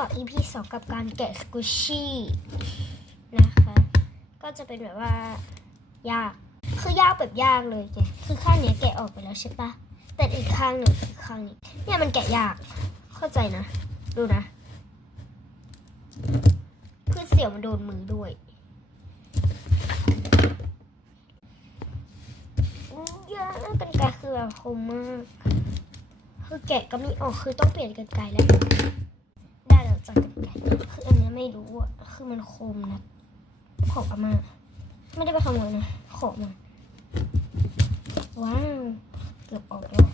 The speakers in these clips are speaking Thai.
ต่อ EP สองกับการแกะสกูชี่นะคะ ก็จะเป็นแบบว่ายาก คือยากแบบยากเลยแกคือข้างเนี้ยแกะออกไปแล้วใช่ปะแต่อีกข้างหนึ่งคือข้างนี้ เนี่ยมันแกะยาก เข้าใจนะ ดูนะ คือเสียวมันโดนมือด้วยอู้ยากกันไกรคือแบบคมมาก คือแกะก็ไม่ออกคือต้องเปลี่ยนกันไกรแล้วได้แล้ว จากกันไกรคืออันเนี้ยไม่รู้อะ คือมันคมนะ ของอามาไม่ได้ไปขโมยนะ ของมา ว้าว เกือบออกแล้ว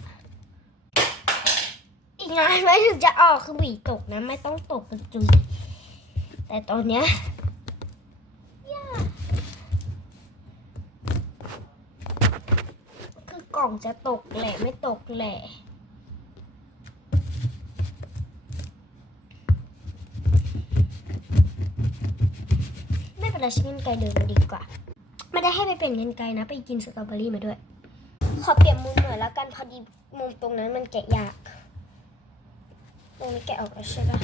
อีกนานไหมถึงจะออกคือหวีตกนะ ไม่ต้องตกกระจุย แต่ตอนเนี้ยคือกล่องจะตกแหละ ไม่ตกแหละ ไม่ เป็นไรใช้เงินไกลเดินมาดีกว่า ไม่ได้ให้ไปเป็นเงินไกลนะ ไปกินสตรอเบอรี่มาด้วย ขอเปลี่ยนมุมหน่อยแล้วกันพอดีมุมตรงนั้นมันแกะยาก ตรงนี้แกะออกแล้วใช่ปะ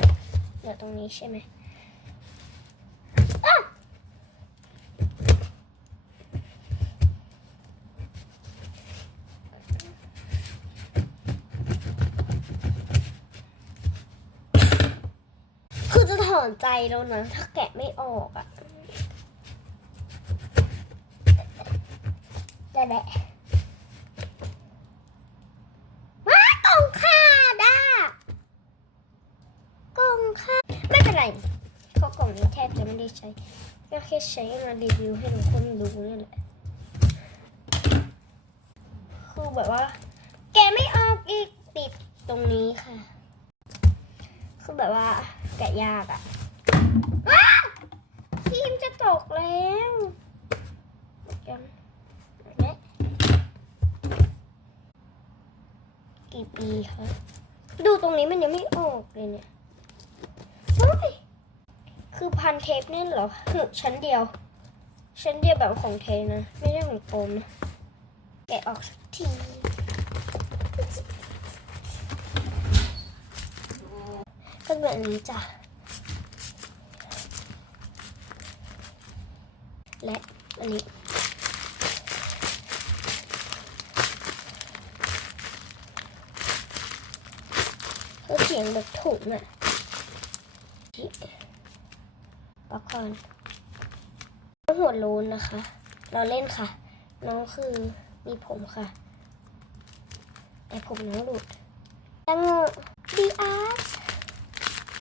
เดี๋ยวตรงนี้ใช่ไหมคือจะถอนใจแล้วนะถ้าแกะไม่ออกอะแต่แหละว้ากล่องขาดอะกล่องค่ะไม่เป็นไรเพราะกล่องนี้แทบจะไม่ได้ใช้ก็แค่ใช้มารีวิวให้ทุกคนดูนี่แหละคือแบบว่า แกไม่ออกอีกติดตรงนี้ค่ะ คือแบบว่าแกะยากอะทีมจะตกแล้วยังแม่ กี่ปีคะดูตรงนี้มันยังไม่ออกเลยเนี่ยเฮ้ยคือพันเทปนี่เหรอหึชั้นเดียว ชั้นเดียวแบบของเทนะ ไม่ใช่ของโฟมนะแกะออกสักทีก็แบบนี้จ้ะและอันนี้ ก็เสียงแบบถุงอะป๊อปคอนน้องหัวโลนนะคะ เราเล่นค่ะ น้องคือมีผมค่ะ แต่ผมน้องหลุดยังโงดีอาร์